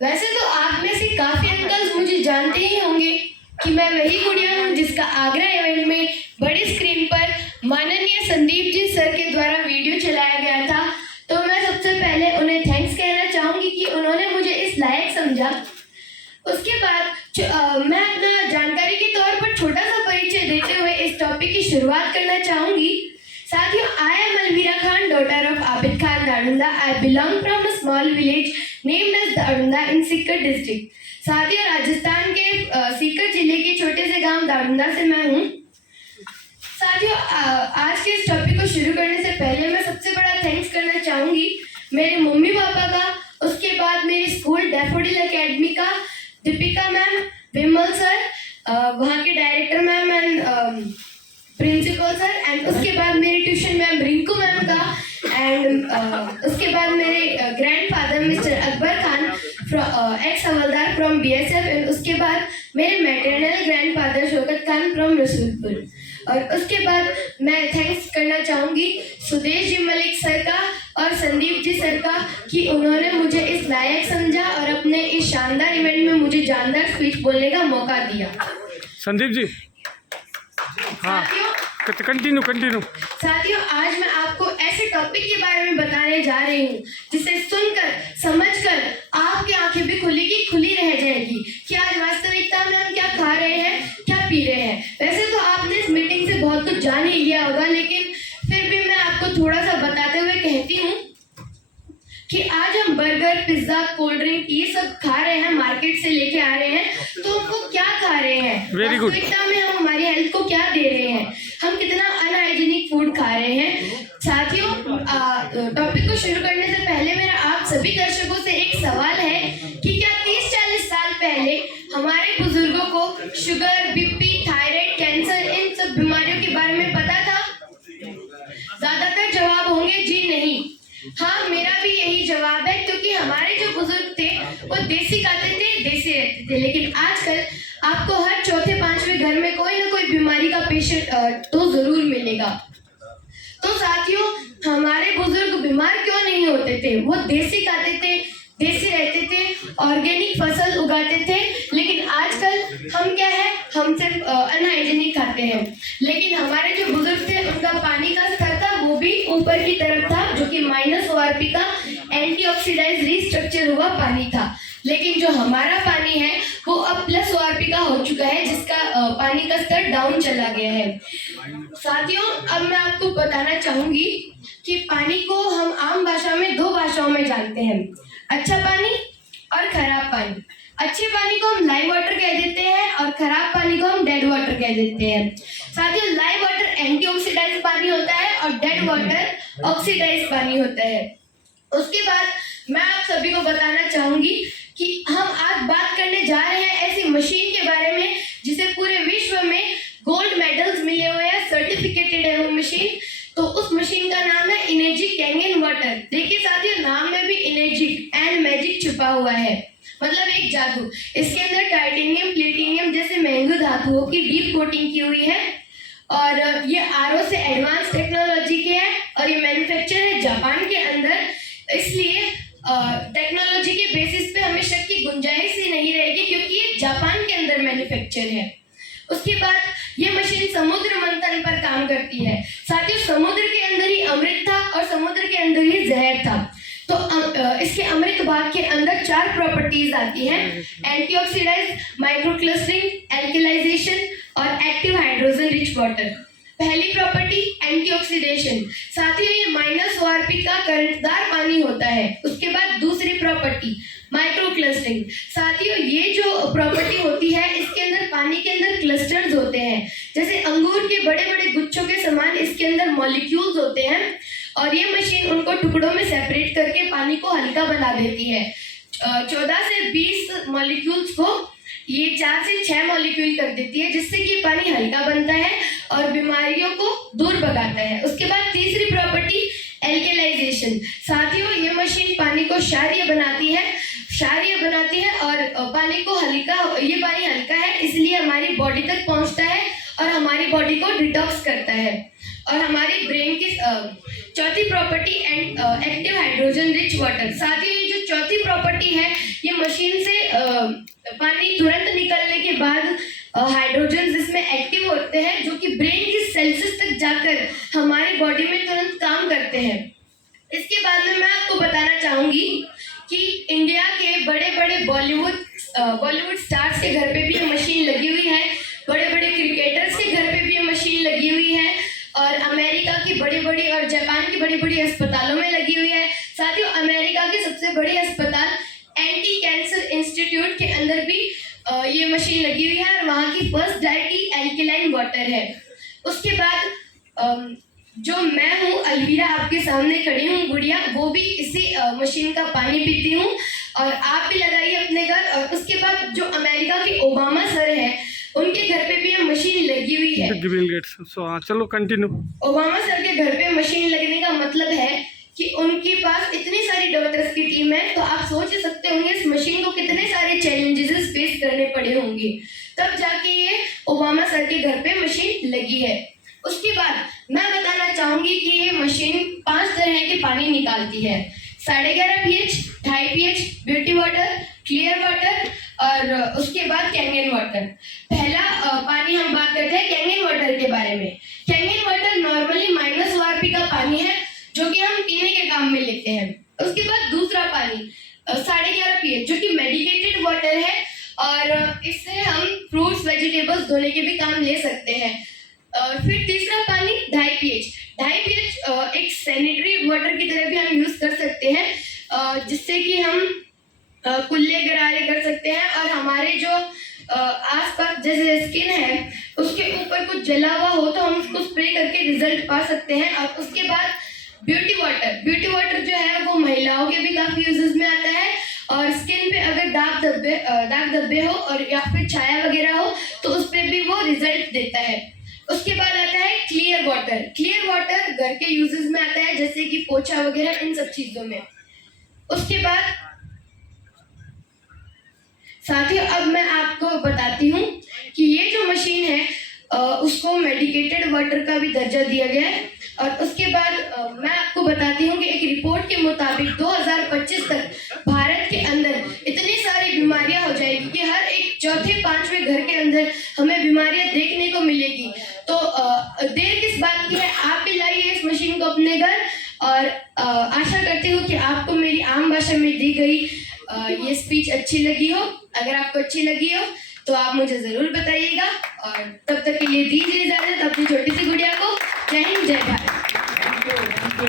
वैसे तो आप में से काफी अंकल्स मुझे जानते ही होंगे कि मैं वही गुड़िया हूँ जिसका आगरा इवेंट में बड़ी स्क्रीन पर माननीय संदीप जी सर के द्वारा वीडियो चलाया गया था। तो मैं सबसे पहले उन्हें थैंक्स कहना चाहूंगी कि उन्होंने मुझे इस लायक समझा। उसके बाद मैं अपना जानकारी के तौर पर छोटा सा परिचय देते हुए इस टॉपिक की शुरुआत करना चाहूंगी। साथियों, I am Almira Khan, daughter of Abid Khan Darunda. I belong from a small village named as Darunda in Sikar district. साथियों, राजस्थान के सीकर जिले के छोटे से गांव दारुंदा से मैं हूँ। साथियों, आज के इस टॉपिक को शुरू करने से पहले मैं सबसे बड़ा थैंक्स करना चाहूंगी मेरे मम्मी पापा का, उसके बाद मेरे स्कूल डैफोडिल एकेडमी का, दीपिका मैम, विमल सर, वहाँ के director ma'am and principal sir, and उसके बाद मेरी ट्यूशन मैम रिंकू मैम का, एंड उसके बाद मेरे grandfather Mr Akbar Khan ex havildar from BSF, and उसके बाद मेरे maternal grandfather Shaukat Khan from Rasulpur. और उसके बाद मैं थैंक्स करना चाहूँगी सुदेश जी मलिक सर का और संदीप जी सर का कि उन्होंने मुझे इस लायक समझा और अपने इस शानदार इवेंट में मुझे जानदार स्पीच बोलने का मौका दिया। संदीप जी, हाँ, कंटिन्यू। साथियों, आज मैं आपको ऐसे टॉपिक के बारे में बताने जा रही हूँ जिसे सुनकर समझकर आपकी आंखें भी खुली रह जाएगी कि आज वास्तविकता में हम क्या खा रहे हैं, क्या पी रहे हैं। वैसे तो आपने इस मीटिंग से बहुत कुछ जान ही लिया होगा, लेकिन फिर भी मैं आपको थोड़ा सा बताते हुए कहती हूँ कि आज हम बर्गर, पिज्जा, कोल्ड ड्रिंक ये सब खा रहे हैं, मार्केट से लेके आ रहे हैं, तो हम वो क्या खा रहे हैं, वास्तविकता में हम हमारी हेल्थ को क्या दे रहे हैं, हम कितना अनहाइजीनिक फूड खा रहे हैं। साथियों, टॉपिक को शुरू करने से पहले मेरा आप सभी दर्शकों से एक सवाल है कि क्या 30-40 साल पहले हमारे बुजुर्गों को sugar, BP, thyroid, cancer in सब बीमारियों के बारे में पता था? ज्यादातर जवाब होंगे जी नहीं। हाँ, मेरा भी यही जवाब है, क्योंकि हमारे जो बुजुर्ग थे वो देसी खाते थे, देसी रहते थे। लेकिन आजकल आपको हर चौथे पांचवें घर में कोई ना कोई बीमारी का पेशेंट तो जरूर मिलेगा। तो साथियों, हमारे बुजुर्ग बीमार क्यों नहीं होते थे? वो देसी खाते थे, देसी रहते थे, ऑर्गेनिक फसल उगाते थे। लेकिन आजकल हम क्या है, हम सिर्फ अनहाइजीनिक खाते हैं। लेकिन हमारे जो बुजुर्ग थे उनका पानी का स्तर था वो भी ऊपर की तरफ था, जो कि -ORP का एंटीऑक्सीडाइज रिस्ट्रक्चर हुआ पानी था। लेकिन जो हमारा पानी है वो अब +ORP का हो चुका है, जिसका पानी का स्तर डाउन चला गया है। साथियों, अब मैं आपको बताना चाहूंगी कि पानी को हम आम भाषा में 2 भाषाओं में जानते हैं, अच्छा पानी और खराब पानी। अच्छे पानी को हम लाइव वाटर कह देते हैं और खराब पानी को हम डेड वाटर कह देते हैं। साथियों, लाइव वाटर एंटीऑक्सीडाइज पानी होता है और डेड वाटर ऑक्सीडाइज पानी होता है। उसके बाद मैं आप सभी को बताना चाहूंगी कि हम आज बात करने जा रहे हैं ऐसी मशीन के बारे में जिसे पूरे विश्व में गोल्ड मेडल्स मिले हुए हैं, सर्टिफिकेटेड है वो मशीन। तो उस मशीन का नाम है इनेर्जी कैंगन वाटर। देखिए साथियों, नाम में भी इनेर्जिक एंड मैजिक छुपा हुआ है, मतलब एक जादू। इसके अंदर टाइटेनियम, प्लेटिनियम जैसे महंगे धातुओं की डीप कोटिंग की हुई है और ये RO से एडवांस टेक्नोलॉजी के है और ये मैन्युफैक्चर है जापान के अंदर। इसलिए टेक्नोलॉजी के बेसिस पे हमें शक की गुंजाइश ही नहीं रहेगी, क्योंकि ये जापान के अंदर मैन्युफैक्चर है। उसके बाद ये मशीन समुद्र मंथन पर काम करती है। साथियों, समुद्र के अंदर ही अमृत था और समुद्र के अंदर ही जहर था। तो इसके अमृत भाग के अंदर 4 प्रॉपर्टीज आती हैं, एंटीऑक्सीडाइज, माइक्रोक्लस्टरिंग, एल्कलाइजेशन और एक्टिव हाइड्रोजन रिच वाटर। पहली प्रॉपर्टी एंटीऑक्सीडेशन। साथियों, ये -ORP का करंटदार पानी होता है। उसके बाद दूसरी प्रॉपर्टी माइक्रोक्लस्टरिंग। साथियों, ये जो प्रॉपर्टी होती है इसके अंदर पानी के अंदर क्लस्टर्स होते हैं, जैसे अंगूर के बड़े बड़े गुच्छों के समान इसके अंदर मॉलिक्यूल्स होते हैं और ये मशीन उनको टुकड़ों में सेपरेट करके पानी को हल्का बना देती है। 14 से 20 मॉलिक्यूल्स को ये 4 से 6 मॉलिक्यूल कर देती है, जिससे कि पानी हल्का बनता है और बीमारियों को दूर भगाता है। उसके बाद तीसरी प्रॉपर्टी एल्कलाइजेशन। साथियों, ये मशीन पानी को क्षारीय बनाती है और पानी को हल्का, ये पानी हल्का है इसलिए हमारी बॉडी तक पहुंचता है और हमारी बॉडी को डिटॉक्स करता है। और हमारी ब्रेन की चौथी property active hydrogen rich water. साथ ही ये जो चौथी प्रॉपर्टी है, ये मशीन पानी तुरंत निकलने के बाद हाइड्रोजन जिसमें एक्टिव होते हैं जो कि ब्रेन की सेल्स तक जाकर हमारे बॉडी में तुरंत काम करते हैं। इसके बाद में मैं आपको बताना चाहूंगी कि इंडिया के बड़े बड़े बॉलीवुड स्टार्स के घर पे भी ये मशीन लगी हुई है, बड़े बड़े क्रिकेटर्स के घर पे भी ये मशीन लगी हुई है, और अमेरिका की बड़ी बड़ी और जापान की बड़ी बड़ी अस्पतालों में लगी हुई है। साथियों, अमेरिका के सबसे बड़े अस्पताल एंटी कैंसर इंस्टीट्यूट के अंदर भी ये मशीन लगी हुई है और वहाँ की फर्स्ट डायटी एल्कलाइन वाटर है। उसके बाद जो मैं हूँ अलवीरा, आपके सामने खड़ी हूँ गुड़िया, वो भी इसी मशीन का पानी पीती हूँ और आप भी लगाइए अपने घर। और उसके बाद जो अमेरिका के ओबामा सर है उनके घर पे भी ये मशीन लगी हुई है। Bill Gates. चलो कंटिन्यू। ओबामा सर के घर पे मशीन लगने का मतलब है कि उनके पास इतनी सारी डॉक्टर्स की टीम है, तो आप सोच ही सकते होंगे इस मशीन को कितने सारे चैलेंजेस फेस करने पड़े होंगे, तब जाके ये ओबामा सर के घर पे मशीन लगी है। उसके बाद मैं बताना चाहूंगी कि ये मशीन 5 तरह के पानी निकालती है, 11.5 pH, 2.5 pH, beauty water, clear water और उसके बाद कैंगन वाटर। पहला पानी हम बात करते हैं कैंगन वाटर के बारे में। कैंगन वाटर नॉर्मली -ORP का पानी है जो कि हम पीने के काम में लेते हैं। उसके बाद दूसरा पानी 11.5 pH जो कि मेडिकेटेड वाटर है और इससे हम फ्रूट्स वेजिटेबल्स धोने के भी काम ले सकते हैं। और फिर तीसरा पानी 2.5 pH। 2.5 pH एक सैनिटरी वाटर की तरह भी हम यूज कर सकते हैं, जिससे कि हम कुल्ले गरारे कर सकते हैं और हमारे जो आसपास जैसे स्किन है उसके ऊपर कुछ जला हुआ हो तो हम उसको स्प्रे करके रिजल्ट पा सकते हैं। और उसके बाद ब्यूटी वाटर जो है वो महिलाओं के भी काफी यूजेस में आता है और स्किन पे अगर दाग धब्बे हो और या फिर छाया वगैरह हो तो उस पर भी वो रिजल्ट देता है। उसके बाद आता है क्लियर वाटर घर के यूजेस में आता है जैसे कि पोछा वगैरह इन सब चीजों में। उसके बाद साथियों, अब मैं आपको बताती हूँ कि ये जो मशीन है उसको मेडिकेटेड वाटर का भी दर्जा दिया गया है। और उसके बाद मैं आपको बताती हूँ कि एक रिपोर्ट के मुताबिक 2025 तक भारत के अंदर इतनी सारी बीमारियां हो जाएगी कि हर एक चौथे पांचवें घर के अंदर हमें बीमारियां देखने को मिलेगी। तो देर किस बात की है, आप भी लाइए इस मशीन को अपने घर। और आशा करती हूँ कि आपको मेरी आम भाषा में दी गई ये स्पीच अच्छी लगी हो। अगर आपको अच्छी लगी हो तो आप मुझे जरूर बताइएगा और तब तक के लिए दीजिए इजाजत अपनी छोटी सी गुड़िया को। जय हिंद, जय भारत।